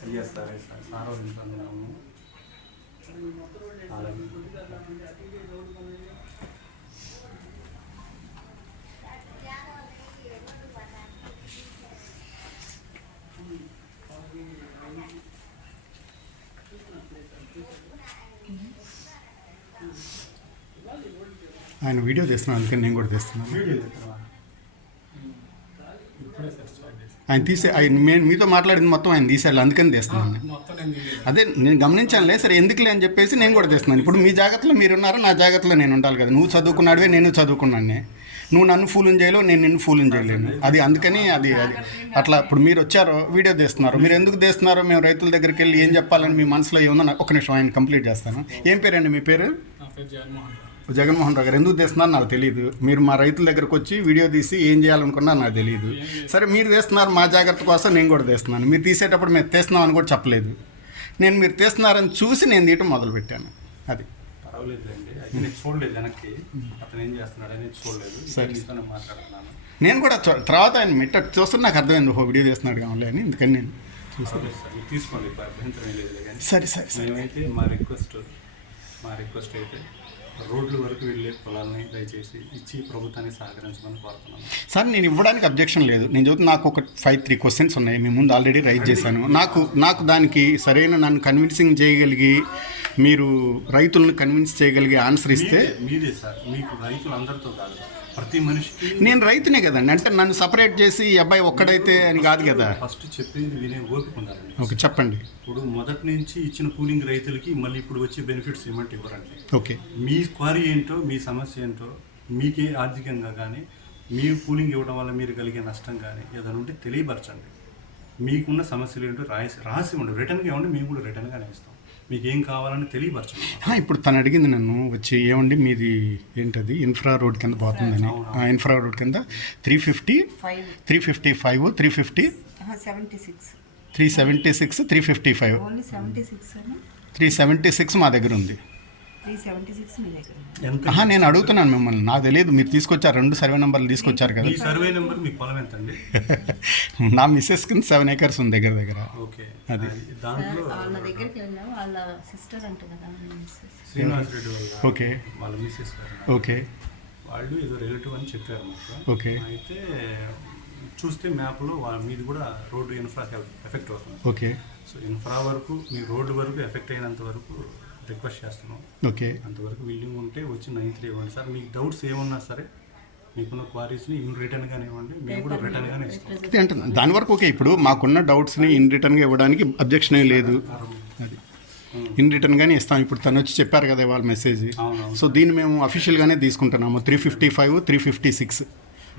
సరే sir sir ఇంట్లో అలాగే ఆయన వీడియో చేస్తున్నాను, అందుకని నేను కూడా చేస్తున్నాను. ఆయన తీసే మీతో మాట్లాడింది మొత్తం ఆయన తీసేయాలి, అందుకని తీస్తున్నాను. అదే నేను గమనించానులే సరే ఎందుకులే అని చెప్పేసి నేను కూడా తీస్తున్నాను. ఇప్పుడు మీ జాగ్రత్తలో మీరున్నారో నా జాగ్రత్తలో నేను ఉండాలి కదా. నువ్వు చదువుకున్నాడువే, నేను చదువుకున్నాను. నువ్వు నన్ను ఫూలింగ్ చేయలేవు, నేను నిన్ను ఫూలింగ్ చేయలేను. అది అందుకని అది అట్లా. ఇప్పుడు మీరు వచ్చారో వీడియో తీస్తున్నారు, మీరు ఎందుకు తీస్తున్నారో మేము రైతుల దగ్గరికి వెళ్ళి ఏం చెప్పాలని మీ మనసులో ఏముందో ఒక నిమిషం ఆయన కంప్లీట్ చేస్తాను. ఏం పేరండి మీ పేరు? జగన్మోహన్ రావు గారు. ఎందుకు తీస్తున్నారు నాకు తెలియదు. మీరు మా రైతుల దగ్గరకు వచ్చి వీడియో తీసి ఏం చేయాలనుకున్నా నాకు తెలియదు. సరే మీరు తీస్తున్నారు, మా జాగ్రత్త కోసం నేను కూడా తీస్తున్నాను. మీరు తీసేటప్పుడు మేము తీస్తున్నాం అని కూడా చెప్పలేదు. నేను మీరు తీస్తున్నారని చూసి నేను తీయటం మొదలుపెట్టాను. అది చూడలేదు వెనక్కి అతను ఏం చేస్తున్నాడు అనేది చూడలేదు. సరే మాట్లాడుతున్నాను నేను కూడా. తర్వాత ఆయన మిట్ట చూస్తే నాకు అర్థమైంది, ఓ వీడియో తీస్తున్నాడు కావాలి అని. ఎందుకని నేను తీసుకోండి, అభ్యంతరం లేదు. కానీ సరే సరే మేమైతే మా రిక్వెస్ట్ అయితే రోడ్ల వరకు వెళ్ళే పొలాలని దయచేసి ఇచ్చి ప్రభుత్వాన్ని సహకరించమని కోరుతున్నాను. సార్ నేను ఇవ్వడానికి అబ్జెక్షన్ లేదు. నేను చదువుతున్నా, నాకు ఒక 5-3 క్వశ్చన్స్ ఉన్నాయి. మీ ముందు ఆల్రెడీ రైజ్ చేశాను. నాకు దానికి సరైన నన్ను కన్విన్సింగ్ చేయగలిగి, మీరు రైతులను కన్విన్స్ చేయగలిగే ఆన్సర్ ఇస్తే. మీదే సార్, మీకు రైతులు అందరితో కాదు, ప్రతి మనిషికి. నేను రైతునే కదండి, అంటే నన్ను సపరేట్ చేసి ఈ అబ్బాయి ఒక్కడైతే అని కాదు కదా. ఫస్ట్ చెప్పింది వినే ఓపిక ఉండాలండి. ఓకే చెప్పండి. ఇప్పుడు మొదటి నుంచి ఇచ్చిన కూలింగ్ రైతులకి మళ్ళీ ఇప్పుడు వచ్చే బెనిఫిట్స్ ఏమంటే ఇవ్వరండి. ఓకే, మీ క్వారీ ఏంటో, మీ సమస్య ఏంటో, మీకే ఆర్థికంగా కానీ మీ కూలింగ్ ఇవ్వడం వల్ల మీరు కలిగే నష్టం కానీ ఏదైనా ఉంటే తెలియపరచండి. మీకున్న సమస్యలు ఏంటో రాసి ఉండండి. రిటర్న్గా ఇవ్వండి, మేము కూడా రిటర్న్గానే ఇస్తాం. మీకు ఏం కావాలని తెలియపరచండి. ఇప్పుడు తను అడిగింది నన్ను వచ్చి, ఏమండి మీది ఏంటది ఇన్ఫ్రా రోడ్ కింద పోతుందని. ఇన్ఫ్రా రోడ్ కింద 350, 355, 350, 376, 355, 376 మా దగ్గర ఉంది. నేను అడుగుతున్నాను మిమ్మల్ని, నాకు తెలియదు. మీరు తీసుకొచ్చారు, 2 సర్వే నెంబర్లు తీసుకొచ్చారు కదా. సర్వే నెంబర్ మీ పొలం ఎంత అండి? నా మిస్సెస్ కింద 7 acres ఉంది దగ్గర. ఓకే, అది దాంట్లో శ్రీనివాస్ రెడ్డి ఓకే వాళ్ళ మిస్సెస్ ఓకే వాళ్ళు ఏదో రిలేటివ్ అని చెప్పారు మాకు. ఓకే, అయితే చూస్తే మ్యాప్లో మీది కూడా రోడ్డు ఇన్ఫ్రా ఎఫెక్ట్ అవుతుంది. ఓకే, సో ఇన్ఫ్రా వరకు మీ రోడ్డు వరకు ఎఫెక్ట్ అయినంత వరకు రిక్వెస్ట్ చేస్తున్నాం. ఓకే, అంతవరకు విల్లింగ్ ఉంటే వచ్చి 9th ఇవ్వండి సార్. మీకు డౌట్స్ ఏమన్నా సరే మీకున్న క్వారీస్ని రిటర్న్గానే ఇవ్వండి, మేము కూడా రిటర్న్గానే ఇస్తాం. అంటే దాని వరకు ఓకే. ఇప్పుడు మాకున్న డౌట్స్ని రిటర్న్గా ఇవ్వడానికి అబ్జెక్షన్ లేదు. అది రిటర్న్గానే ఇస్తాం. ఇప్పుడు తను వచ్చి చెప్పారు కదా వాళ్ళ మెసేజ్. సో దీన్ని మేము అఫీషియల్గానే తీసుకుంటున్నాము. 355, 356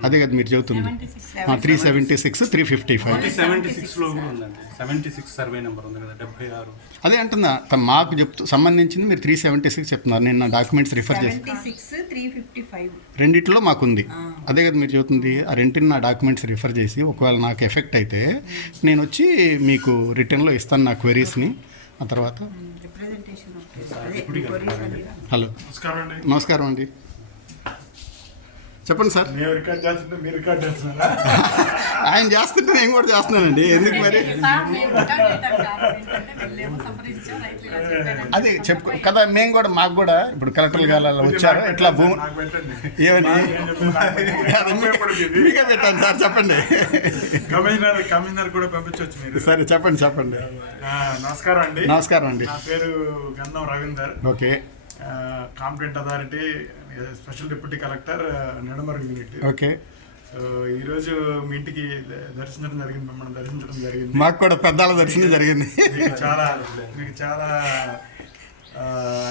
అదే కదా మీరు చెబుతుంది. 376, 355. 76లో కూడా ఉందండి. 76 సర్వే నెంబర్ ఉంది కదా, 76. అదే అంటుందా మాకు సంబంధించింది. మీరు 376 చెప్తున్నారు. నేను నా డాక్యుమెంట్స్ రిఫర్ చేసి 355 రెండిట్లో మాకుంది. అదే కదా మీరు చెబుతుంది. ఆ రెంటిని నా డాక్యుమెంట్స్ రిఫర్ చేసి ఒకవేళ నాకు ఎఫెక్ట్ అయితే నేను వచ్చి మీకు రిటర్న్లో ఇస్తాను నా క్వెరీస్ని. ఆ తర్వాత హలో నమస్కారం అండి, చెప్పండి సార్. ఆయన చేస్తుంటే నేను కూడా చేస్తున్నానండి. ఎందుకు మరి అదే చెప్పు కదా. మేము కూడా మాకు కూడా ఇప్పుడు కలెక్టర్ గారు వచ్చారు, ఇట్లా భూమి ఏమని మీకే పెట్టాను సార్. చెప్పండి. కమిషనర్ కూడా పంపించవచ్చు మీరు. సరే చెప్పండి. నమస్కారం అండి. నమస్కారం అండి. నా పేరు Gandham Ravinder. Okay, competent authority special deputy collector Nedamaru unit. Okay, so ఈరోజు మీ ఇంటికి మిమ్మల్ని దర్శించడం జరిగింది. మాకు కూడా పెద్దల దర్శనం జరిగింది. మీకు చాలా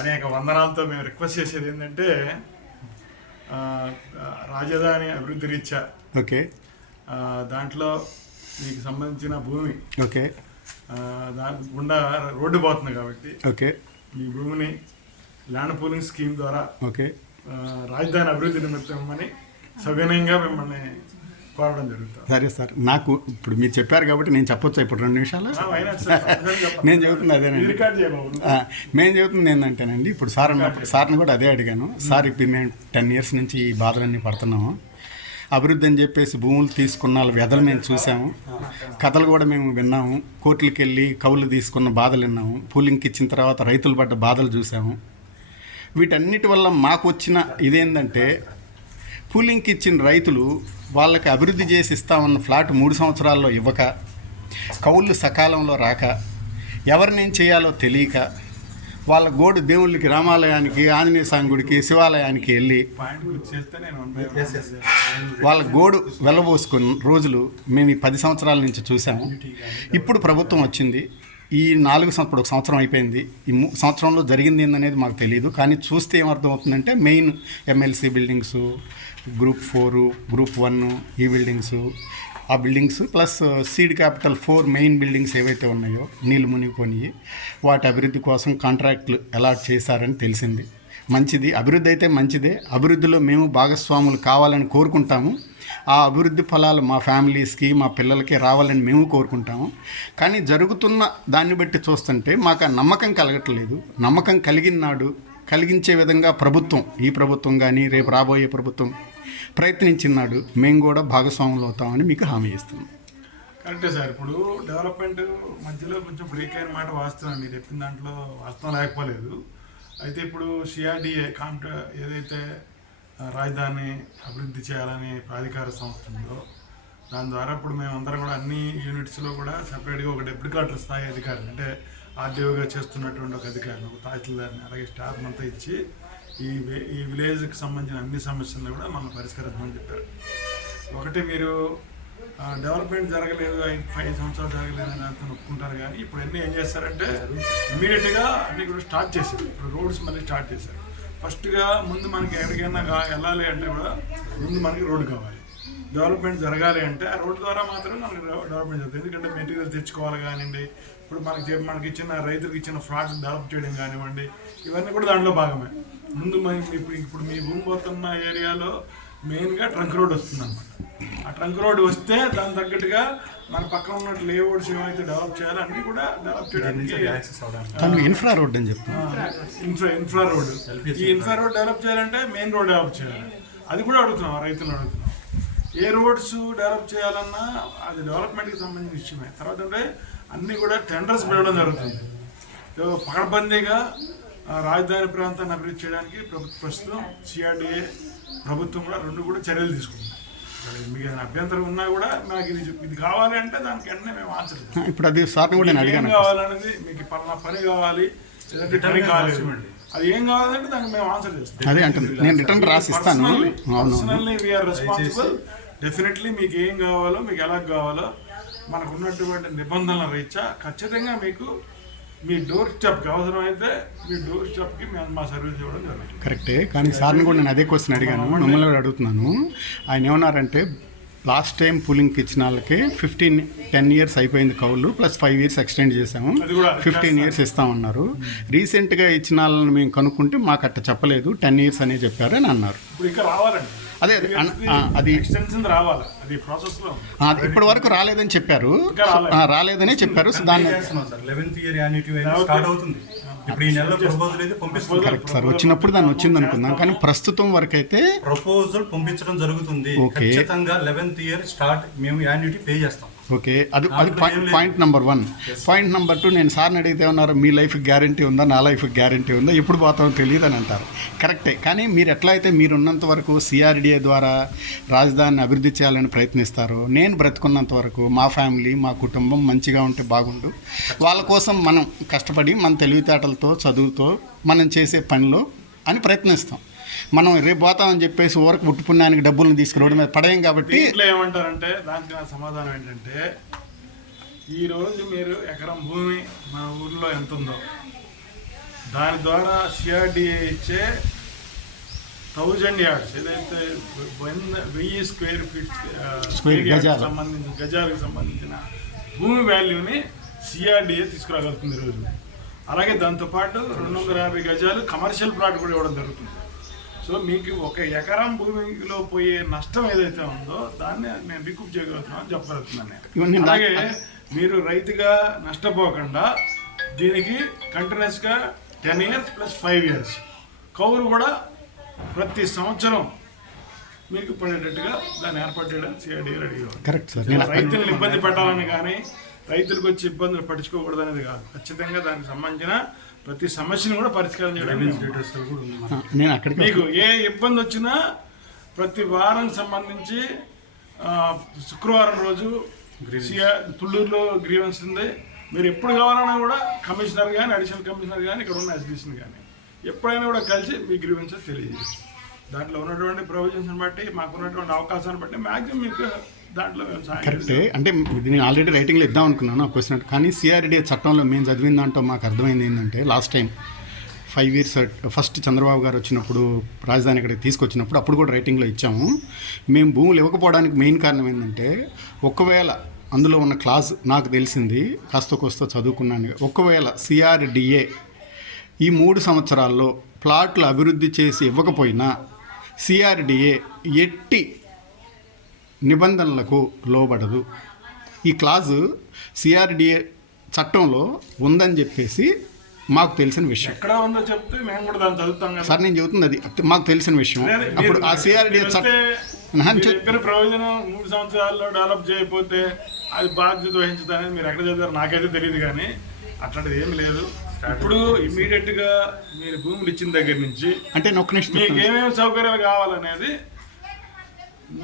అనేక వందనాలతో మేము రిక్వెస్ట్ చేసేది ఏంటంటే, రాజధాని అభివృద్ధి రీత్యా ఓకే దాంట్లో మీకు సంబంధించిన భూమి ఓకే దాని గుండా రోడ్డు పోతుంది కాబట్టి ఓకే మీ భూమిని ల్యాండ్ పూలింగ్ స్కీమ్ ద్వారా ఓకే రాజధాని అభివృద్ధి నిమిత్తం అని సవినయంగా మిమ్మల్ని కోరడం జరుగుతుంది. సరే సార్, నాకు ఇప్పుడు మీరు చెప్పారు కాబట్టి నేను చెప్పొచ్చా ఇప్పుడు 2 నిమిషాలు? నేను చెబుతుంది అదేనండి. మేము చెబుతుంది ఏంటంటేనండి, ఇప్పుడు సార్ని కూడా అదే అడిగాను. సార్ ఇప్పుడు మేము 10 years నుంచి ఈ బాధలన్నీ పడుతున్నాము. అభివృద్ధి అని చెప్పేసి భూములు తీసుకున్న వాళ్ళ వ్యధలు మేము చూసాము, కథలు కూడా మేము విన్నాము, కోర్టులకు వెళ్ళి కౌలు తీసుకున్న బాధలు విన్నాము, పూలింగ్కి ఇచ్చిన తర్వాత రైతులు పడ్డ బాధలు చూసాము. వీటన్నిటి వల్ల మాకు వచ్చిన ఇదేంటంటే, పూలింగ్కి ఇచ్చిన రైతులు వాళ్ళకి అభివృద్ధి చేసి ఇస్తామన్న ఫ్లాట్ 3 సంవత్సరాల్లో ఇవ్వక, కౌళ్ళు సకాలంలో రాక, ఎవరినేం చేయాలో తెలియక, వాళ్ళ గోడు దేవుళ్ళకి, రామాలయానికి, ఆంజనేయ స్వామి గుడికి, శివాలయానికి వెళ్ళి పాయింట్ గుర్తు చేస్తే నేను వాళ్ళ గోడు వెళ్ళబోసుకున్న రోజులు మేము ఈ 10 సంవత్సరాల నుంచి చూసాము. ఇప్పుడు ప్రభుత్వం వచ్చింది, ఈ 4 సంవత్సరం, ఒక సంవత్సరం అయిపోయింది. ఈ సంవత్సరంలో జరిగింది ఏందనేది మాకు తెలియదు. కానీ చూస్తే ఏమర్థం అవుతుందంటే, main MLC buildings, group 4, group 1 ఈ బిల్డింగ్స్, ఆ buildings plus seed capital 4 main buildings ఏవైతే ఉన్నాయో నీళ్ళు మునిగిపోయి, వాటి అభివృద్ధి కోసం కాంట్రాక్టులు అలాట్ చేశారని తెలిసింది. మంచిది, అభివృద్ధి అయితే మంచిదే. అభివృద్ధిలో మేము భాగస్వాములు కావాలని కోరుకుంటాము. ఆ అభివృద్ధి ఫలాలు మా ఫ్యామిలీస్కి, మా పిల్లలకి రావాలని మేము కోరుకుంటాము. కానీ జరుగుతున్న దాన్ని బట్టి చూస్తుంటే మాకు ఆ నమ్మకం కలగట్లేదు. నమ్మకం కలిగినాడు, కలిగించే విధంగా ప్రభుత్వం, ఈ ప్రభుత్వం కానీ రేపు రాబోయే ప్రభుత్వం ప్రయత్నించినాడు, మేము కూడా భాగస్వాములు అవుతామని మీకు హామీ ఇస్తున్నాం. కరెక్టే సార్. ఇప్పుడు డెవలప్మెంట్ మధ్యలో కొంచెం బ్రేక్ అయిన మాట వాస్తవం, మీరు చెప్పిన దాంట్లో వాస్తవం లేకపోలేదు. అయితే ఇప్పుడు సిఆర్డిఏ ఏదైతే రాజధాని అభివృద్ధి చేయాలని ప్రాధికార సంస్థ ఉందో, దాని ద్వారా ఇప్పుడు మేమందరం కూడా అన్ని యూనిట్స్లో కూడా సపరేట్గా ఒక డెప్యూటీ కలెక్టర్ స్థాయి అధికారులు, అంటే ఆర్డీఓగా చేస్తున్నటువంటి ఒక అధికారులు, ఒక తహసీల్దార్ని, అలాగే స్టాఫ్ అంతా ఇచ్చి ఈ విలేజ్కి సంబంధించిన అన్ని సమస్యలను కూడా మనం పరిష్కరించమని చెప్పారు. ఒకటి, మీరు డెవలప్మెంట్ జరగలేదు, 5 సంవత్సరాలు జరగలేదు అని అంతా ఒప్పుకుంటారు. కానీ ఇప్పుడు అన్నీ ఏం చేస్తారంటే ఇమ్మీడియట్గా అన్నీ కూడా స్టార్ట్ చేశారు. ఇప్పుడు రోడ్స్ మళ్ళీ స్టార్ట్ చేశారు. ఫస్ట్గా ముందు మనకి ఎక్కడికైనా వెళ్ళాలి అంటే కూడా ముందు మనకి రోడ్డు కావాలి. డెవలప్మెంట్ జరగాలి అంటే ఆ రోడ్డు ద్వారా మాత్రమే మనకి డెవలప్మెంట్ జరుగుతుంది. ఎందుకంటే మెటీరియల్ తెచ్చుకోవాలి కానివ్వండి, ఇప్పుడు మనకి ఇచ్చిన రైతులకు ఇచ్చిన ఫ్లాట్స్ డెవలప్ చేయడం కానివ్వండి, ఇవన్నీ కూడా దాంట్లో భాగమే. ముందు ఇప్పుడు మీ భూమి పోతున్న ఏరియాలో మెయిన్గా ట్రంక్ రోడ్ వస్తుంది అనమాట. ఆ ట్రంక్ రోడ్ వస్తే దాని తగ్గట్టుగా మన పక్కన ఉన్నట్టు లేఅవుట్స్ ఏమైతే డెవలప్ చేయాలో అన్నీ కూడా డెవలప్ చేయడానికి ఇన్ఫ్రా రోడ్ అని చెప్పి ఇన్ఫ్రా రోడ్, ఈ ఇన్ఫ్రా రోడ్ డెవలప్ చేయాలంటే మెయిన్ రోడ్ డెవలప్ చేయాలి. అది కూడా అడుగుతున్నాం, రైతులను అడుగుతున్నాం. ఏ రోడ్స్ డెవలప్ చేయాలన్నా అది డెవలప్మెంట్కి సంబంధించిన విషయమే. తర్వాత అంటే అన్నీ కూడా టెండర్స్ పెట్టడం జరుగుతుంది. పకడ్బందీగా రాజధాని ప్రాంతాన్ని అభివృద్ధి చేయడానికి ప్రస్తుతం సిఆర్డిఏ ప్రభుత్వం కూడా రెండు కూడా చర్యలు తీసుకుంటుంది. మీకు ఏదైనా అభ్యంతరం ఉన్నా కూడా నాకు ఇది కావాలి అంటే దానికి వెంటనే మేము ఆన్సర్ చేస్తాం. ఇప్పుడు అది సార్ కూడా ఏం కావాలనేది, మీకు పలానా పని కావాలి, లేదంటే పని కాలేదు, అది ఏం కావాలంటే దానికి మేము ఆన్సర్ చేస్తాం. అదే అంటుంది, నేను రిటర్న్ రాసి ఇస్తాను. Personally we are responsible. డెఫినెట్లీ మీకు ఏం కావాలో, మీకు ఎలా కావాలో, మనకు ఉన్నటువంటి నిబంధనల రీత్యా ఖచ్చితంగా మీకు మీ డోర్ స్టెప్కి అవసరమైతే మీ డోర్ స్టెప్కి మేము మా సర్వీస్ ఇవ్వడం జరుగుతుంది. కరెక్టే. కానీ సార్ని కూడా నేను అదే క్వశ్చన్ అడిగాను, మిమ్మల్ని కూడా అడుగుతున్నాను. ఆయన ఏమన్నారంటే, లాస్ట్ టైం పూలింగ్కి ఇచ్చిన వాళ్ళకి 10 years అయిపోయింది కౌలు, ప్లస్ 5 years ఎక్స్టెండ్ చేసాము, 15 years ఇస్తామన్నారు. రీసెంట్గా ఇచ్చిన వాళ్ళని మేము కనుక్కుంటే మాకు అట్ట చెప్పలేదు, 10 years అనే చెప్పారు అని అన్నారు. ఇప్పుడు ఇక్కడ రావాలండి, అదే అది ఎక్స్టెన్షన్ రావాలి, అది ప్రాసెస్లో ఇప్పటి వరకు రాలేదని చెప్పారు, రాలేదనే చెప్పారు. దాన్ని 11th year యాన్యుటీ స్టార్ట్ అవుతుంది. ఇప్పుడు ఈ నెలలో ప్రపోజల్ అయితే పంపిస్తుంది. కరెక్ట్ సార్, వచ్చినప్పుడు దాన్ని వచ్చింది అనుకుందాం. కానీ ప్రస్తుతం వరకు అయితే ప్రపోజల్ పంపించడం జరుగుతుంది. ఖచ్చితంగా 11th year స్టార్ట్ మేము యాన్యుటీ పే చేస్తాం. ఓకే, అది పాయింట్ నెంబర్ 1. పాయింట్ నెంబర్ 2, నేను సార్ని అడిగితే ఉన్నారు, మీ లైఫ్కి గ్యారంటీ ఉందా, నా లైఫ్కి గ్యారంటీ ఉందా, ఎప్పుడు పోతామో తెలియదు అని అంటారు. కరెక్టే. కానీ మీరు ఎట్లా అయితే మీరున్నంత వరకు సిఆర్డిఏ ద్వారా రాజధానిని అభివృద్ధి చేయాలని ప్రయత్నిస్తారో, నేను బ్రతుకున్నంత వరకు మా ఫ్యామిలీ, మా కుటుంబం మంచిగా ఉంటే బాగుండు. వాళ్ళ కోసం మనం కష్టపడి మన తెలివితేటలతో, చదువుతో మనం చేసే పనిలో అని ప్రయత్నిస్తాం. మనం రేపు పోతామని చెప్పేసి ఊరకు పుట్టుపుణ్యానికి డబ్బులను తీసుకుని మీద పడేయం. కాబట్టి ఇట్లా ఏమంటారంటే, దానికి సమాధానం ఏంటంటే, ఈరోజు మీరు ఎకరం భూమి మన ఊర్లో ఎంత ఉందో దాని ద్వారా సిఆర్డిఏ ఇచ్చే 1000 yards ఏదైతే 1000 square feet గజాలకు సంబంధించిన భూమి వాల్యూని సిఆర్డిఏ తీసుకురాగలుగుతుంది ఈరోజు. అలాగే దాంతోపాటు 250 గజాలు కమర్షియల్ ప్లాట్ కూడా ఇవ్వడం జరుగుతుంది. సో మీకు 1 ఎకరం భూమిలో పోయే నష్టం ఏదైతే ఉందో దాన్ని నేను రికూప్ చేయగలుగుతున్నాను అని చెప్పగలుగుతున్నాను. అలాగే మీరు రైతుగా నష్టపోకుండా దీనికి కంటిన్యూస్గా 10 years + 5 years కౌలు కూడా ప్రతి సంవత్సరం మీకు పడేటట్టుగా దాన్ని ఏర్పాటు చేయడానికి సిఆర్డీ రెడీగా ఉంది. Correct sir. రైతులను ఇబ్బంది పెట్టాలని కానీ రైతులకు వచ్చి ఇబ్బందులు పట్టించుకోకూడదు అనేది కాదు. ఖచ్చితంగా దానికి సంబంధించిన ప్రతి సమస్యను కూడా పరిష్కారం చేయడానికి నేను అక్కడికి మీకు ఏ ఇబ్బంది వచ్చినా ప్రతి వారానికి సంబంధించి శుక్రవారం రోజు తుళ్ళూరులో గ్రీవెన్స్ ఉంది. మీరు ఎప్పుడు కావాలన్నా కూడా కమిషనర్ కానీ అడిషనల్ కమిషనర్ కానీ ఇక్కడ ఉన్న ఎస్డిసిని కానీ ఎప్పుడైనా కూడా కలిసి మీ గ్రీవెన్స్ తెలియజేయచ్చు. దాంట్లో ఉన్నటువంటి ప్రొవిజన్స్ని బట్టి మాకు ఉన్నటువంటి అవకాశాన్ని బట్టి మ్యాక్సిమం మీకు దాంట్లో కరెక్టే. అంటే నేను ఆల్రెడీ రైటింగ్లో ఇద్దాం అనుకున్నాను ఆ క్వశ్చన్. కానీ సిఆర్డీఏ చట్టంలో మేము చదివిన దాంట్లో మాకు అర్థమైంది ఏంటంటే last time 5 years first Chandrababu గారు వచ్చినప్పుడు రాజధాని ఇక్కడికి తీసుకొచ్చినప్పుడు అప్పుడు కూడా రైటింగ్లో ఇచ్చాము. మేము భూములు ఇవ్వకపోవడానికి మెయిన్ కారణం ఏంటంటే ఒకవేళ అందులో ఉన్న క్లాజ్ నాకు తెలిసింది కాస్త కోస్త చదువుకున్నాను. ఒకవేళ సిఆర్డీఏ ఈ 3 సంవత్సరాల్లో ప్లాట్లు అభివృద్ధి చేసి ఇవ్వకపోయినా సిఆర్డీఏ ఎట్టి నిబంధనలకు లోబడదు. ఈ క్లాజు సిఆర్డీఏ చట్టంలో ఉందని చెప్పేసి మాకు తెలిసిన విషయం. ఎక్కడ ఉందో చెప్తే మేము కూడా దాన్ని చదువుతాం కదా సార్. నేను చెబుతుంది అది మాకు తెలిసిన విషయం. అప్పుడు ఆ సిఆర్డీఏ చెప్పిన ప్రయోజనం 3 సంవత్సరాల్లో డెవలప్ చేయకపోతే అది బాధ్యత వహించదు అనేది మీరు ఎక్కడ చదివారు నాకైతే తెలియదు. కానీ అట్లాంటిది ఏమి లేదు. ఇప్పుడు ఇమీడియట్ గా మీరు భూములు ఇచ్చిన దగ్గర నుంచి అంటే మీకు ఏమేమి సౌకర్యాలు కావాలనేది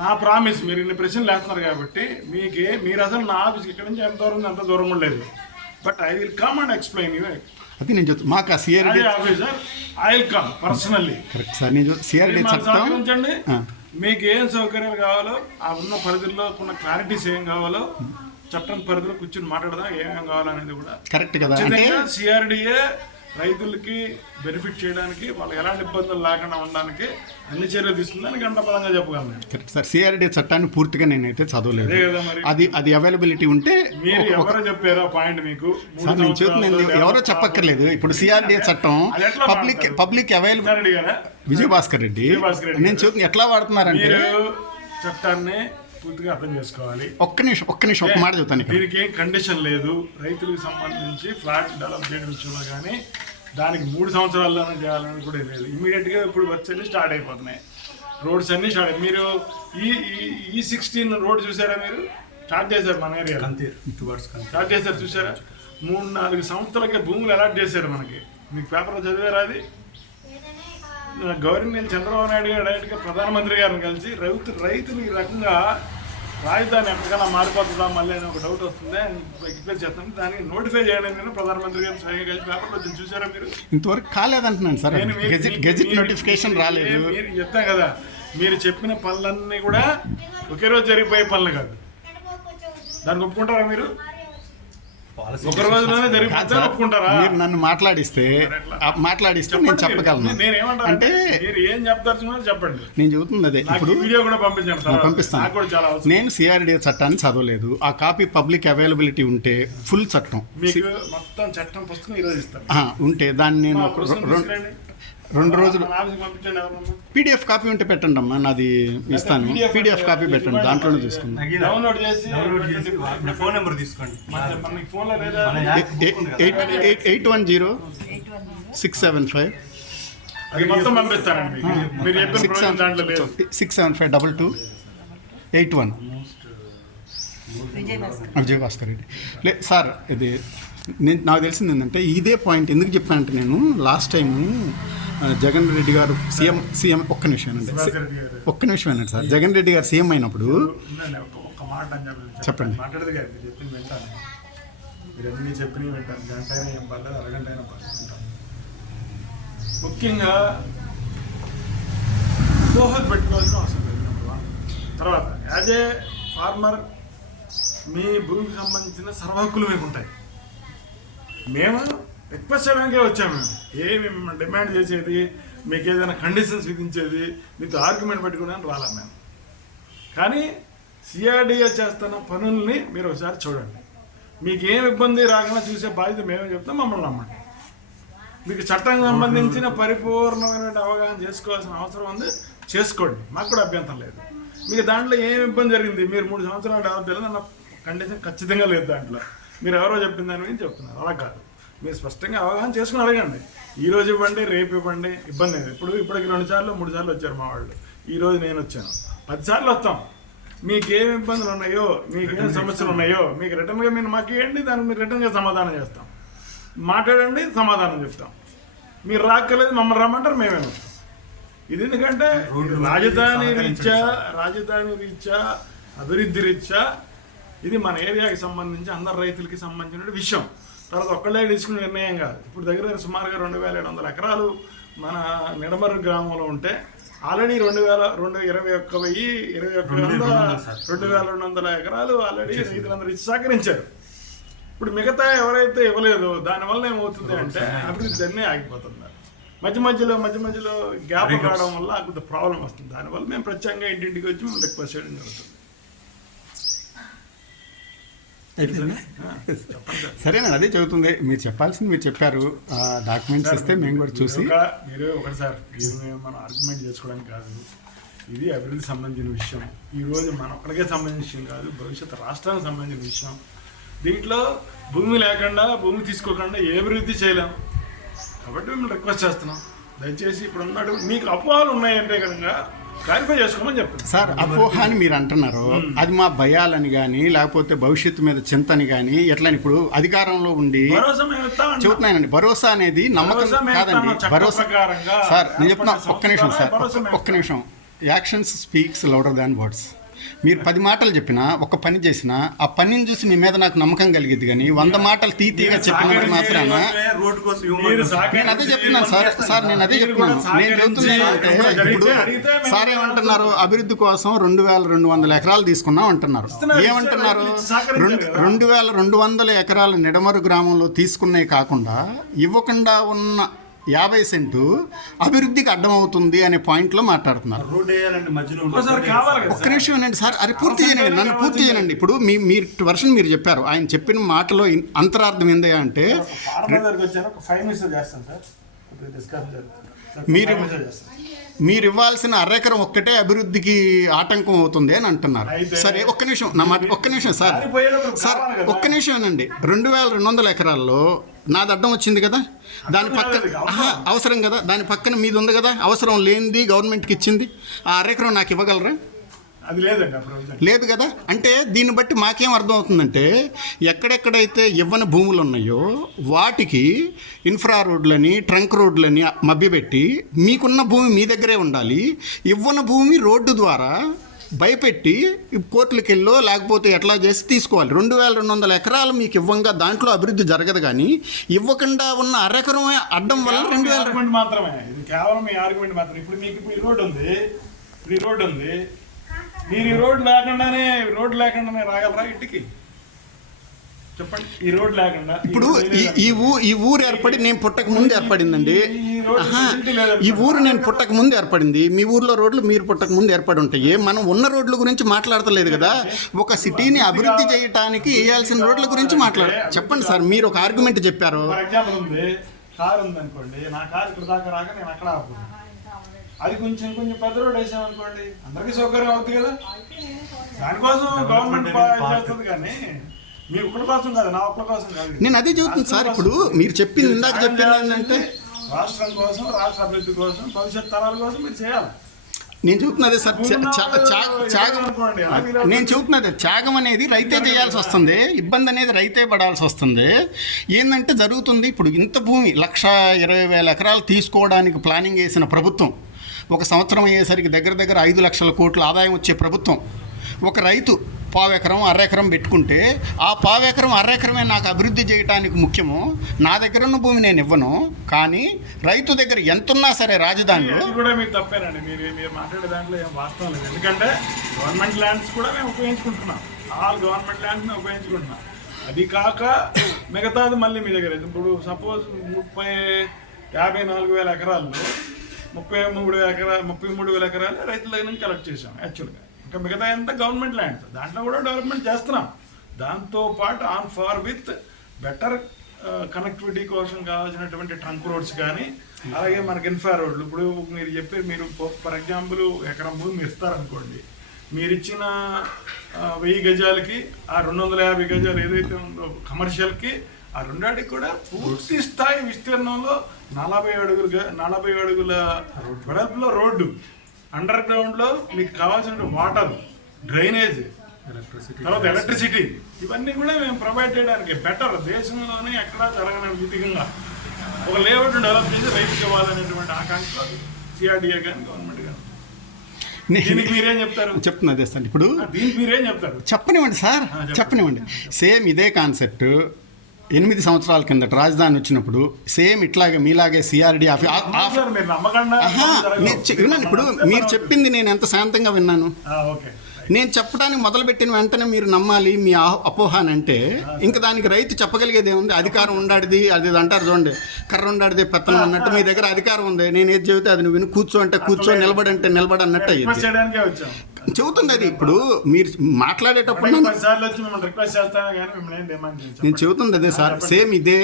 నా ప్రామిస్. మీరు ఇన్ని ప్రశ్నలు వేస్తున్నారు కాబట్టి మీరు అసలు నా ఆఫీస్కి ఇక్కడ నుంచి ఎంత దూరం అంత దూరం కూడా లేదు. But I will come and explain you. అది నేను చెప్తాను. మాకు ఆ CRD officer I will come personally. Correct sir. నేను సిఆర్డీ చట్టం మీకు ఏం సౌకర్యాలు కావాలో ఆ ఉన్న పరిధిలో ఉన్న క్లారిటీస్ ఏం కావాలో చట్టం పరిధిలో కూర్చొని మాట్లాడదాం. ఏమేమి కావాలనేది కూడా కరెక్ట్ కదా. సిఆర్డీఏ రైతులకి బెనిఫిట్ చేయడానికి వాళ్ళు ఎలాంటి ఇబ్బందులు లేకుండా ఉండడానికి అన్ని చర్యలు తీసుకుందని గంటపదంగా చెప్పగలను. Correct sir. సిఆర్డీ చట్టాన్ని పూర్తిగా నేనైతే చదవలేదు. అది అవైలబిలిటీ ఉంటే మీరు ఎవరో చెప్పారో పాయింట్ మీకు సార్ నేను చెప్తున్నాను. ఎవరో చెప్పక్కర్లేదు. ఇప్పుడు సిఆర్డీ చట్టం పబ్లిక్ అవైలబుల్ విజయభాస్కర్ రెడ్డి నేను చెప్తున్నా ఎట్లా వాడుతున్నారంటే చట్టాన్ని పూర్తిగా అర్థం చేసుకోవాలి. ఒక్క నిమిషం ఒక మాట చెప్తాను. దీనికి ఏం కండిషన్ లేదు. రైతులకు సంబంధించి ఫ్లాట్ డెవలప్ చేయడం విషయంలో కానీ దానికి 3 సంవత్సరాల్లోనే చేయాలని కూడా లేదు. ఇమీడియట్గా ఇప్పుడు వర్క్స్ అన్ని స్టార్ట్ అయిపోతున్నాయి. రోడ్స్ అన్ని స్టార్ట్. మీరు ఈ 16 రోడ్ చూసారా? మీరు స్టార్ట్ చేశారు మన ఏరియా స్టార్ట్ చేశారు చూసారా? 3-4 సంవత్సరాలకే భూములు అలాట్ చేశారు మనకి. మీకు పేపర్లో చదివారా? అది గవర్నమెంట్ చంద్రబాబు నాయుడు గారు డైరెక్ట్గా ప్రధానమంత్రి గారిని కలిసి రైతులు ఈ రకంగా రాజధాని ఎక్కడికైనా మారిపోతుందా మళ్ళీ అని ఒక డౌట్ వస్తుంది అని రిక్వెస్ట్ చేస్తాను. దానికి నోటిఫై చేయడానికి ప్రధానమంత్రి గారు స్వయంగా కలిసి పేపర్లో వచ్చి చూసారా? మీరు ఇంతవరకు కాలేదంటున్నాను సార్. గెజిట్ నోటిఫికేషన్ రాలేదు. మీరు చెప్తాం కదా, మీరు చెప్పిన పనులన్నీ కూడా ఒకే రోజు జరిగిపోయే పనులు కాదు. దాన్ని ఒప్పుకుంటారా? మీరు ఒక రోజులోనే జరిగిపోతే ఒప్పుకుంటారా? మీరు నన్ను మాట్లాడిస్తే నేను చెప్పగలను. అంటే మీరు ఏం చెప్తారు చెప్పండి. నేను చెబుతుంది అదే. ఇప్పుడు వీడియో కూడా పంపిస్తాను. నేను సిఆర్డీఏ చట్టాన్ని చదవలేదు. ఆ కాపీ పబ్లిక్ అవైలబిలిటీ ఉంటే ఫుల్ చట్టం మీకు మొత్తం చట్టం పుస్తకం ఈరోజు ఇస్తాను ఉంటే దాన్ని నేను 2 రోజులు పీడిఎఫ్ కాపీ ఉంటే పెట్టండి అమ్మా. నాది ఇస్తాను. పీడిఎఫ్ కాపీ పెట్టండి. దాంట్లోనే తీసుకుందాం. డౌన్లోడ్ చేసి ఫోన్ నెంబర్ తీసుకోండి. 810-675 అది మొత్తం పంపిస్తానండి. మీరు చెప్పిన దాంట్లో లేదు. 6752281 విజయభాస్కర్ రెడ్డి. లేదు సార్, ఇది నాకు తెలిసింది ఏంటంటే ఇదే పాయింట్ ఎందుకు చెప్పానంటే నేను లాస్ట్ టైము జగన్ రెడ్డి గారు సీఎం ఒక్క నిమిషం అండి సార్. జగన్ రెడ్డి గారు సీఎం అయినప్పుడు చెప్పండి. మాట్లాడదు గారు మీరు చెప్పింది వింటాను. మీరు అన్నీ చెప్పినవి వింటాను. గంట అయినా ఏం పర్లేదు, అరగంట అయినా పర్లేదు. ముఖ్యంగా ఊహలు పెట్టుకోవాల్సిన అవసరం లేదు. తర్వాత యాజ్ ఏ ఫార్మర్ మీ భూమికి సంబంధించిన సర్వ హక్కులు మీకు ఉంటాయి. మేము రిక్వెస్ట్ చేయడానికే వచ్చాము. ఏమి డిమాండ్ చేసేది, మీకు ఏదైనా కండిషన్స్ విధించేది, మీతో ఆర్గ్యుమెంట్ పెట్టుకోవడానికి రాలా మేము. కానీ సిఆర్డీఏ చేస్తున్న పనుల్ని మీరు ఒకసారి చూడండి. మీకు ఏం ఇబ్బంది రాకుండా చూసే బాధ్యత మేమే చెప్తాం. మమ్మల్ని నమ్మండి. మీకు చట్టానికి సంబంధించిన పరిపూర్ణమైన అవగాహన చేసుకోవాల్సిన అవసరం ఉంది, చేసుకోండి. మాకు కూడా అభ్యంతరం లేదు. మీకు దాంట్లో ఏం ఇబ్బంది జరిగింది, మీరు 3 సంవత్సరాలు డెవలప్ చేయాలని కండిషన్ ఖచ్చితంగా లేదు. దాంట్లో మీరు ఎవరో చెప్పిన దాని గురించి చెప్తున్నారు. అలా కాదు. మీరు స్పష్టంగా అవగాహన చేసుకుని అడగండి. ఈ రోజు ఇవ్వండి, రేపు ఇవ్వండి, ఇబ్బంది లేదు. ఇప్పటికి 2 సార్లు 3 సార్లు వచ్చారు మా వాళ్ళు. ఈరోజు నేను వచ్చాను. 10 సార్లు వస్తాం, మీకు ఏం ఇబ్బందులు ఉన్నాయో, మీకు ఏం సమస్యలు ఉన్నాయో మీకు రిటర్న్గా మీరు మాకు ఇవ్వండి, దానికి మీరు రిటర్న్గా సమాధానం చేస్తాం. మాట్లాడండి, సమాధానం చెప్తాం. మీరు రాక్కలేదు, మమ్మల్ని రమ్మంటారు, మేమే వస్తాం. ఇది ఎందుకంటే రాజధాని రీత్యా అభివృద్ధి రీత్యా ఇది మన ఏరియాకి సంబంధించి అందరు రైతులకి సంబంధించిన విషయం. తర్వాత ఒక్కళ్ళే తీసుకునే నిర్ణయం కాదు. ఇప్పుడు దగ్గర సుమారుగా 2700 ఎకరాలు మన నిడమర్రు గ్రామంలో ఉంటే ఆల్రెడీ 2200 ఎకరాలు ఆల్రెడీ రైతులందరూ ఇచ్చి సహకరించారు. ఇప్పుడు మిగతా ఎవరైతే ఇవ్వలేదో దానివల్ల ఏమవుతుంది అంటే అభివృద్ధి అన్నీ ఆగిపోతుంది. మధ్య మధ్యలో గ్యాప్ రావడం వల్ల కొంత ప్రాబ్లం వస్తుంది. దానివల్ల మేము ప్రత్యేకంగా ఇంటింటికి వచ్చి మేము రిక్వెస్ట్ చేయడం జరుగుతుంది. సరేనండి, అదే చదువుతుంది. మీరు చెప్పాల్సింది మీరు చెప్పారు. డాక్యుమెంట్స్ ఇస్తే మేము కూడా చూసి మీరు ఒకటి సార్, ఇది మనం ఆర్గ్యుమెంట్ చేసుకోవడానికి కాదు, ఇది అభివృద్ధికి సంబంధించిన విషయం. ఈరోజు మన ఒక్కడికే సంబంధించిన విషయం కాదు, భవిష్యత్తు రాష్ట్రానికి సంబంధించిన విషయం. దీంట్లో భూమి లేకుండా, భూమి తీసుకోకుండా ఏ అభివృద్ధి చేయలేం. కాబట్టి మేము రిక్వెస్ట్ చేస్తున్నాం, దయచేసి ఇప్పుడు ఉన్నాడు మీకు అపోహలు ఉన్నాయంటే కనుక క్లారిఫై చేసుకోమని చెప్తాను సార్. అపోహ అని మీరు అంటున్నారు, అది మా భయాలని కానీ లేకపోతే భవిష్యత్తు మీద చింతని కానీ ఎట్లా ఇప్పుడు అధికారంలో ఉండి చెబుతున్నానండి. భరోసా అనేది నమ్మకం కాదండి. భరోసా సార్, నేను చెప్తున్నా, ఒక్క నిమిషం సార్, ఒక్క నిమిషం. యాక్షన్స్ స్పీక్స్ లౌడర్ దాన్ వర్డ్స్. మీరు 10 మాటలు చెప్పినా, ఒక పని చేసినా, ఆ పనిని చూసి మీ మీద నాకు నమ్మకం కలిగిద్ది. కానీ 100 మాటలు తీగా చెప్పినంత మాత్రాన నేను అదే చెప్తున్నాను సార్, నేను అదే చెప్తున్నాను. నేను చెబుతున్నాను అంటే ఇప్పుడు సార్ ఏమంటున్నారు, అభివృద్ధి కోసం 2200 ఎకరాలు తీసుకున్నాం అంటున్నారు. ఏమంటున్నారు, 2200 ఎకరాలు నిడమరు గ్రామంలో తీసుకునే కాకుండా ఇవ్వకుండా ఉన్న 50 సెంటు అభివృద్ధికి అడ్డమవుతుంది అనే పాయింట్లో మాట్లాడుతున్నారు. ఒక్క నిమిషం వినండి సార్, అది పూర్తి చేయనండి, నన్ను పూర్తి చేయనండి. ఇప్పుడు మీరు వర్షన్ మీరు చెప్పారు, ఆయన చెప్పిన మాటలో అంతరార్థం ఏంది అంటే మీరు ఇవ్వాల్సిన అరెకరం ఒక్కటే అభివృద్ధికి ఆటంకం అవుతుంది అని అంటున్నారు. సరే, ఒక్క నిమిషం నా మాట, ఒక్క నిమిషం సార్, ఒక్క నిమిషం వినండి. 2200 ఎకరాల్లో నాది అడ్డం వచ్చింది కదా, దాని పక్కన అవసరం కదా, దాని పక్కన మీది ఉంది కదా, అవసరం లేనిది గవర్నమెంట్కి ఇచ్చింది, ఆ అరెకరం నాకు ఇవ్వగలరా? అది లేదండి, లేదు కదా. అంటే దీన్ని బట్టి మాకేం అర్థం అవుతుందంటే, ఎక్కడెక్కడైతే ఇవ్వని భూములు ఉన్నాయో వాటికి ఇన్ఫ్రా రోడ్లని, ట్రంక్ రోడ్లని మభ్యపెట్టి మీకున్న భూమి మీ దగ్గరే ఉండాలి, ఇవ్వని భూమి రోడ్డు ద్వారా భయపెట్టి కోర్టులకు వెళ్ళో లేకపోతే ఎట్లా చేసి తీసుకోవాలి. 2200 ఎకరాలు మీకు ఇవ్వంగా దాంట్లో అభివృద్ధి జరగదు. కానీ ఇవ్వకుండా ఉన్న అరెకరం అడ్డం వల్ల 2000 మాత్రమే, ఇది కేవలం మీ ఆర్గ్యుమెంట్ మాత్రమే. ఇప్పుడు మీకు ఇప్పుడు ఈ రోడ్డు ఉంది, మీరు ఈ రోడ్డు లేకుండానే రాగలరా ఇంటికి? చెప్పండి. ఈ రోడ్డు లేకుండా ఇప్పుడు ఈ ఊరు ఏర్పడి నేను పుట్టక ముందు ఏర్పడిందండి. ఈ ఊరు నేను పుట్టక ముందు ఏర్పడింది. మీ ఊర్లో రోడ్లు మీరు పుట్టక ముందు ఏర్పడి ఉంటాయి. మనం ఉన్న రోడ్ల గురించి మాట్లాడతలేదు కదా. ఒక సిటీని అభివృద్ధి చేయడానికి వేయాల్సిన రోడ్ల గురించి చెప్పండి సార్. మీరు ఒక ఆర్గ్యుమెంట్ చెప్పారు. ఫర్ ఎగ్జాంపుల్ ఉంది, కారు ఉంది అనుకోండి, నా కారు ఇక్కడ దాకా రాక నేను అక్కడ ఆపుకున్నాను. అది కొంచెం పెద్ద రోడ్ వేసామనుకోండి, అందరికీ సౌకర్యం అవుతుంది కదా. దానికోసం గవర్నమెంట్ చేస్తుంది, కానీ మీ ఒక్కడి కోసం కాదు, నా ఒక్కడి కోసం కాదు. నేను అదే చెబుతుంది సార్. ఇప్పుడు మీరు చెప్పింది ఇందాక చెప్పింది ఏంటంటే రాష్ట్రం కోసం, రాష్ట్ర అభివృద్ధి కోసం, భవిష్యత్ తరాల కోసం మీరు చేయాలి. నేను చెబుతున్నదే సార్, నేను చెబుతున్నదే త్యాగం అనేది రైతే చేయాల్సి వస్తుంది, ఇబ్బంది అనేది రైతే పడాల్సి వస్తుంది. ఏంటంటే జరుగుతుంది, ఇప్పుడు ఇంత భూమి 1,20,000 ఎకరాలు తీసుకోవడానికి ప్లానింగ్ చేసిన ప్రభుత్వం, ఒక సంవత్సరం అయ్యేసరికి దగ్గర 5 లక్షల కోట్ల ఆదాయం వచ్చే ప్రభుత్వం, ఒక రైతు 1/4 ఎకరం, 1/2 ఎకరం పెట్టుకుంటే ఆ 1/4 ఎకరం, 1/2 ఎకరమే నాకు అభివృద్ధి చేయడానికి ముఖ్యము, నా దగ్గర ఉన్న భూమి నేను ఇవ్వను. కానీ రైతు దగ్గర ఎంత ఉన్నా సరే రాజధానిలో కూడా మీరు తప్పేనండి. మీరు మాట్లాడే దాంట్లో ఏం వాస్తవం లేదు. ఎందుకంటే గవర్నమెంట్ ల్యాండ్స్ కూడా మేము ఉపయోగించుకుంటున్నాం, ఆల్ గవర్నమెంట్ ల్యాండ్స్ మేము ఉపయోగించుకుంటున్నాం. అది కాక మిగతాది మళ్ళీ మీ దగ్గర. ఇప్పుడు సపోజ్ 54,000 ఎకరాల్లో 33,000 ఎకరాలు రైతుల దగ్గర నుంచి కలెక్ట్ చేసాం యాక్చువల్గా. ఇంకా మిగతా ఎంత గవర్నమెంట్ ల్యాండ్, దాంట్లో కూడా డెవలప్మెంట్ చేస్తున్నాం. దాంతోపాటు on par with better connectivity కోసం కావాల్సినటువంటి ట్రంక్ రోడ్స్ కానీ, అలాగే మనకి ఇన్ఫ్రా రోడ్లు. ఇప్పుడు మీరు ఫర్ ఎగ్జాంపుల్ ఎకరం భూమి మీరు ఇస్తారనుకోండి, మీరు ఇచ్చిన 1000 గజాలకి ఆ 250 గజాలు ఏదైతే ఉందో కమర్షియల్కి, ఆ రెండాటికి కూడా పూర్తి స్థాయి విస్తీర్ణంలో 40 అడుగుల వెడల్పులో రోడ్డు, అండర్ గ్రౌండ్లో మీకు కావాల్సిన వాటర్, డ్రైనేజ్, తర్వాత ఎలక్ట్రిసిటీ, ఇవన్నీ కూడా మేము ప్రొవైడ్ చేయడానికి బెటర్, దేశంలోనే ఎక్కడా జరగని విధంగా ఒక లేఅవుట్ డెవలప్ చేసి రైతుకి ఇవ్వాలనేటువంటి ఆకాంక్ష సిఆర్డీఏ కానీ గవర్నమెంట్ కానీ. దీనికి మీరేం చెప్తారు? చెప్తున్నా అదే సార్. ఇప్పుడు దీనికి మీరేం చెప్తారు? చెప్పనివ్వండి సార్, చెప్పనివ్వండి. సేమ్ ఇదే కాన్సెప్ట్ 8 సంవత్సరాల కిందట రాజధాని వచ్చినప్పుడు సేమ్ ఇట్లాగే మీలాగే సిఆర్డీ మీరు నమ్మకండా విన్నాను. ఇప్పుడు మీరు చెప్పింది నేను ఎంత శాంతంగా విన్నాను. ఓకే, నేను చెప్పడానికి మొదలుపెట్టిన వెంటనే మీరు నమ్మాలి మీ అపోహ అని అంటే ఇంకా దానికి రైతు చెప్పగలిగేది ఏముంది? అధికారం ఉండాడిది, అది అంటారు చూడండి, కర్ర ఉండాడిదే పెత్తనం అన్నట్టు మీ దగ్గర అధికారం ఉంది. నేను ఏది చెబితే అది నువ్వు విను, కూర్చో అంటే కూర్చో, నిలబడి అంటే నిలబడి అన్నట్టు అయ్యింది. చేయడానికే వచ్చాం. చెబుతుంది అది. ఇప్పుడు మీరు మాట్లాడేటప్పుడు నేను చెబుతుంది అదే సార్. సేమ్ ఇదే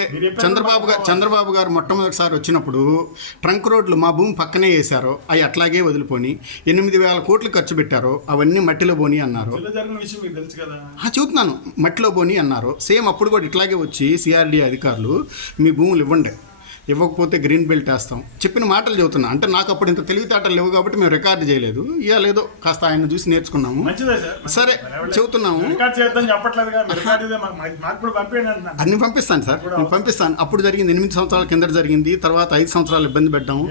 చంద్రబాబు గారు మొట్టమొదటిసారి వచ్చినప్పుడు ట్రంక్ రోడ్లు మా భూమి పక్కనే వేశారు, అవి అట్లాగే వదిలిపోని 8,000 కోట్లు ఖర్చు పెట్టారు, అవన్నీ మట్టిలో పోని అన్నారు. చెబుతున్నాను, మట్టిలో పోని అన్నారు. సేమ్ అప్పుడు కూడా ఇట్లాగే వచ్చి సిఆర్డీ అధికారులు మీ భూములు ఇవ్వకపోతే గ్రీన్ బెల్ట్ వేస్తాం చెప్పిన మాటలు చెబుతున్నా. అంటే నాకు అప్పుడు ఇంత తెలివితేటలు లేవు కాబట్టి మేము రికార్డు చేయలేదు, ఇవ్వలేదో కాస్త ఆయన చూసి నేర్చుకున్నాము. సరే చెబుతున్నాము, అన్ని పంపిస్తాను సార్, నేను పంపిస్తాను. అప్పుడు జరిగింది 8 సంవత్సరాల కింద జరిగింది, తర్వాత 5 సంవత్సరాలు ఇబ్బంది పెట్టాము.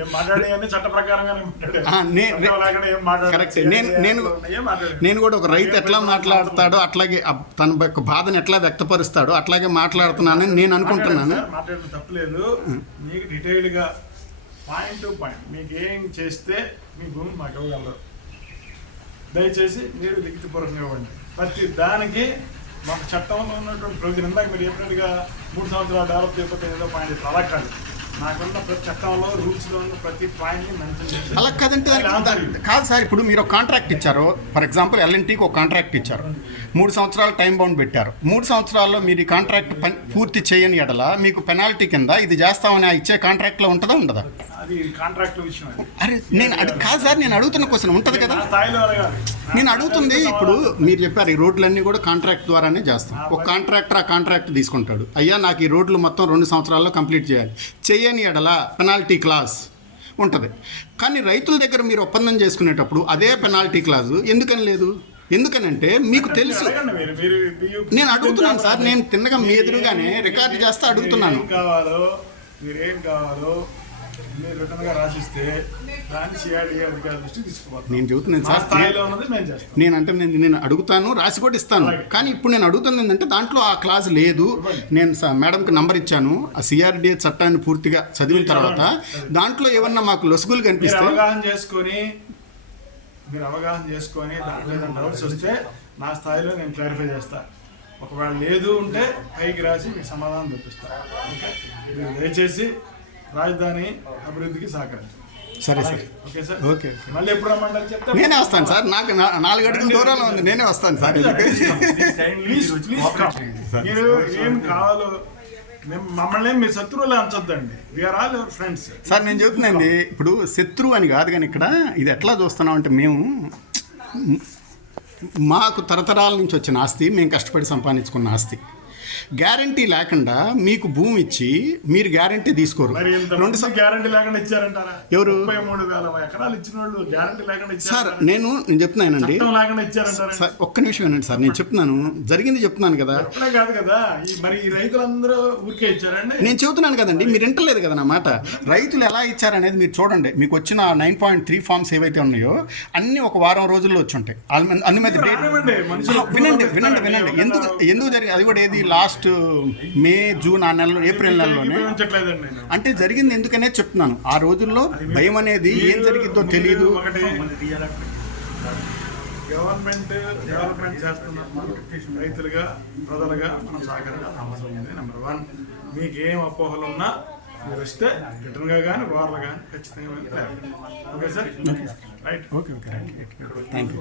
కరెక్ట్. నేను కూడా ఒక రైతు ఎట్లా మాట్లాడతాడో అట్లాగే తన యొక్క బాధను ఎట్లా వ్యక్తపరుస్తాడో అట్లాగే మాట్లాడుతున్నానని నేను అనుకుంటున్నాను. తప్పలేదు. మీకు డీటెయిల్డ్గా పాయింట్ టు పాయింట్ మీకు ఏం చేస్తే మీ భూమి మాకు ఇవ్వగలరు, దయచేసి మీరు లిఖితపూర్వకంగా ఇవ్వండి. ప్రతి దానికి మాకు చట్టంలో ఉన్నటువంటి ప్రతి ఇందాక మీరు చెప్పినట్టుగా 3 సంవత్సరాలు డెవలప్ చేయకపోతే ఏదో పాయింట్ అలా కాదు. నాకున్న ప్రతి చట్టంలో రూల్స్లో ఉన్న ప్రతి పాయింట్ని మెన్షన్ చేసి అలా కాదంటే కాదు సార్. ఇప్పుడు మీరు ఒక కాంట్రాక్ట్ ఇచ్చారు, ఫర్ ఎగ్జాంపుల్ ఎల్ఎన్టీకి ఒక కాంట్రాక్ట్ ఇచ్చారు, 3 సంవత్సరాలు టైం బౌండ్ పెట్టారు. 3 సంవత్సరాల్లో మీరు ఈ కాంట్రాక్ట్ పూర్తి చేయని ఎడల మీకు పెనాల్టీ కింద ఇది చేస్తామని ఇచ్చే కాంట్రాక్ట్లో ఉంటుందా ఉండదా? అది కాంట్రాక్ట్ విషయం. అరే నేను కాదు సార్, నేను అడుగుతున్న క్వశ్చన్ ఉంటుంది కదా. నేను అడుగుతుంది ఇప్పుడు మీరు చెప్పారు ఈ రోడ్లన్నీ కూడా కాంట్రాక్ట్ ద్వారానే చేస్తాం. ఒక కాంట్రాక్టర్ ఆ కాంట్రాక్ట్ తీసుకుంటాడు, అయ్యా నాకు ఈ రోడ్లు మొత్తం 2 సంవత్సరాల్లో కంప్లీట్ చేయాలి, చేయని ఎడల పెనాల్టీ క్లాస్ ఉంటుంది. కానీ రైతుల దగ్గర మీరు ఒప్పందం చేసుకునేటప్పుడు అదే పెనాల్టీ క్లాజు ఎందుకని లేదు? ఎందుకనంటే మీకు తెలుసు. నేను అడుగుతున్నాను సార్, నేను తిన్నగా మీ ఎదురుగానే రికార్డు చేస్తే అడుగుతున్నాను. మీరేం కావాలో మీరు రిటర్న్గా రాసిస్తే దాన్ని సిఆర్డీఏ అధికారుల దృష్టికి తీసుకుపోతాను. నేను చెబుతున్నాను సార్, స్థాయిలో ఉన్నది మేము చేస్తాం. నేనంటే నేను అడుగుతాను, రాసి కూడా ఇస్తాను. కానీ ఇప్పుడు నేను అడుగుతుంది ఏంటంటే దాంట్లో ఆ క్లాజ్ లేదు. నేను మేడంకి నంబర్ ఇచ్చాను, ఆ సిఆర్డీఏ చట్టాన్ని పూర్తిగా చదివిన తర్వాత దాంట్లో ఏమన్నా మాకు లొసుగులు కనిపిస్తే మీరు అవగాహన చేసుకొని దాంట్లో ఏదైనా డౌట్స్ వస్తే నా స్థాయిలో నేను క్లారిఫై చేస్తాను. ఒకవేళ లేదు ఉంటే పైకి రాసి మీకు సమాధానం తెప్పిస్తాను. ఓకే, మీరు దయచేసి రాజధాని అభివృద్ధికి సహకరించండి. సరే సార్, ఓకే సార్. ఓకే, మళ్ళీ ఎప్పుడు రమ్మంటారు చెప్తే నేనే వస్తాను సార్. నాకు 4 అడుగుల దూరంలో ఉంది, నేనే వస్తాను సార్. మీరు ఏం కావాలో మమ్మల్ని మీ శత్రువులు అంచొద్దండి, we are all your friends. Sir నేను చెప్తున్నాండి, ఇప్పుడు శత్రువు అని కాదు, కానీ ఇక్కడ ఇది ఎట్లా చూస్తున్నాం అంటే మేము మాకు తరతరాల నుంచి వచ్చిన ఆస్తి, మేము కష్టపడి సంపాదించుకున్న ఆస్తి. గ్యారంటీ లేకుండా మీకు భూమి ఇచ్చి మీరు గ్యారంటీ తీసుకోరు. గ్యారంటీ లేకుండా ఇచ్చారంటారా? ఎవరు? 33,000 ఎకరాలు ఇచ్చిన వాళ్ళు గ్యారంటీ లేకుండా సార్ నేను చెప్తున్నానండి, ఇచ్చారంటారా? ఒక్క నిమిషం ఏనండి సార్, నేను చెప్తున్నాను, జరిగింది చెప్తున్నాను కదా. కాదు కదా, మరి ఈ రైతులందరూ ఊరికే ఇచ్చారండి. నేను చెబుతున్నాను కదండి, మీరు వింటలేదు కదా నా మాట. రైతులు ఎలా ఇచ్చారనేది మీరు చూడండి. మీకు వచ్చిన 9.3 ఫార్మ్స్ ఏవైతే ఉన్నాయో అన్ని ఒక వారం రోజుల్లో వచ్చి ఉంటాయి. అన్ని మీద వినండి వినండి వినండి ఎందుకు జరిగింది అది కూడా ఏది లాస్ట్ మే జూన్ ఆ నెలలో ఏప్రిల్ నెలలోనే అంటే జరిగింది. ఎందుకనే చెప్తున్నాను, ఆ రోజుల్లో భయం అనేది ఏం జరిగిందో తెలియదు. గవర్నమెంట్ డెవలప్మెంట్ చేస్తున్నప్పుడు రైతులుగా ప్రజలుగా మనం సహకరించాలి. నెంబర్ 1, మీకు ఏం అపోహలు ఉన్నా మీరు వస్తే రిటర్న్గా కానీ వార్లు కానీ ఖచ్చితంగా. Okay sir, right. Okay okay, thank you.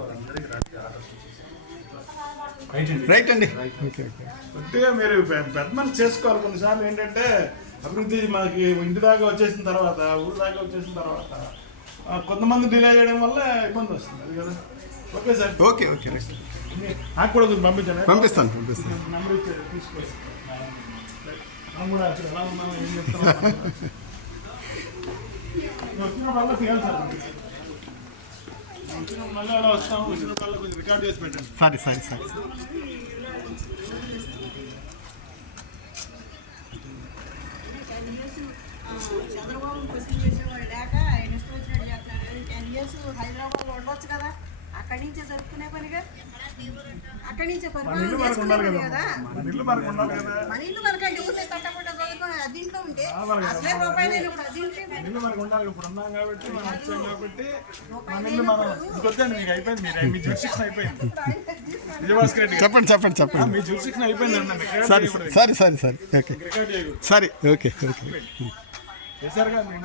Right అండి. ఓకే ఓకే, కొద్దిగా మీరు పెద్ద మనసు చేసుకోవాలి. కొన్నిసార్లు ఏంటంటే అభివృద్ధి మనకి ఇంటి దాకా వచ్చేసిన తర్వాత, ఊరి దాకా వచ్చేసిన తర్వాత కొంతమంది డిలే చేయడం వల్ల ఇబ్బంది వస్తుంది, అది కదా. Okay sir, okay okay, right. నాకు కూడా పంపించాను, పంపిస్తాను నెంబర్ ఇచ్చి తీసుకోండి. మనం కూడా అక్కడ ఎలా ఉన్నామో ఏం చెప్తాను వచ్చిన వల్ల తీయాలి సార్. మళ్ళీ అలా వస్తాము, వచ్చినప్పుడు కొంచెం రికార్డ్ చేసి పెట్టండి. సరే సరే సరే. చంద్రబాబు క్వశ్చన్ చేసేవాడు లేక ఆయన ఇష్టం వచ్చినట్టు చేస్తున్నాడు. 10 years హైదరాబాద్లో ఉండొచ్చు కదా, అక్కడి నుంచే జరుపుకునే పనిగా, అక్కడి నుంచే పరిపాలన చేసుకునే పని కదా. మన ఇల్లు మనకు ఉండాలి కదా, మన ఇల్లు మనకంటే ఊరికే తట్టకుండా చదువుకొని అదింట్లో ఉంటే అసలే రూపాయలు ఇప్పుడు అదింటే ఇల్లు మనకు ఉండాలి. ఇప్పుడు ఉన్నాం కాబట్టి మనం వచ్చాం కాబట్టి మన ఇల్లు మనం ఇంకొద్దండి. మీకు అయిపోయింది, మీరు మీ జ్యూరిడిక్షన్ అయిపోయింది. విజయభాస్కర్ రెడ్డి గారు, చెప్పండి చెప్పండి చెప్పండి. మీ జ్యూరిడిక్షన్ అయిపోయింది అండి. సరే సరే సరే సరే ఓకే రికార్డ్ చేయకూడదు. సరే ఓకే ఓకే. చేశారు కదా.